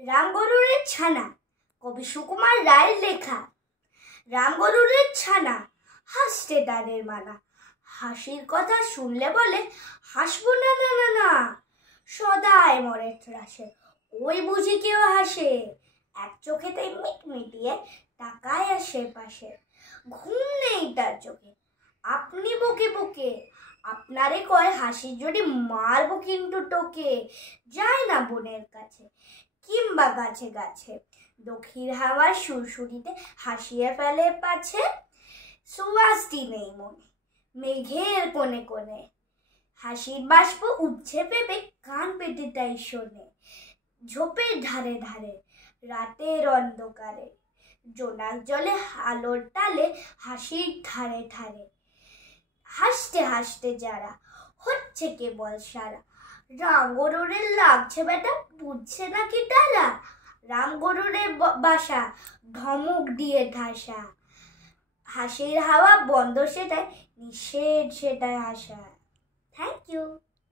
রামগরুরের ছানা কবি সুকুমার রায়ের লেখা। রামগরুরের ছানা হাসতে তাদের মানা, হাসির কথা শুনলে বলে হাসবো না না না না, সদাই মরে ত্রাসে ওই বুঝি কেউ হাসে, এক চোখেতে মিটমিটিয়ে তাকায় আশেপাশে, ঘুম নেই তার চোখে আপনি বকে বকে, আপনারে কয় হাসির জন্য মারবো কিন্তু টোকে, যায় না বোনের কাছে কিংবা গাছে গাছে, দক্ষিণ হাওয়ার সুরসুরিতে হাসিয়ে ফেলে পাছে, সুবাসটি নেই মনে মেঘের কোণে কোণে, হাসির বাষ্প উঠছে পেপে কান পেতে তাই শোনে, ঝোপের ধারে ধারে রাতের অন্ধকারে, জোনাক জলে আলোর টালে হাসির ধারে ধারে, হাসতে হাসতে যারা হচ্ছে কেবল সারা, রামগরুরের লাগছে বেটা বুঝছে নাকি তারা, রামগরুরের বাসা ধমক দিয়ে ঠাসা, হাসির হাওয়া বন্ধ সেটাই নিষেধ সেটাই হাসা। Thank you.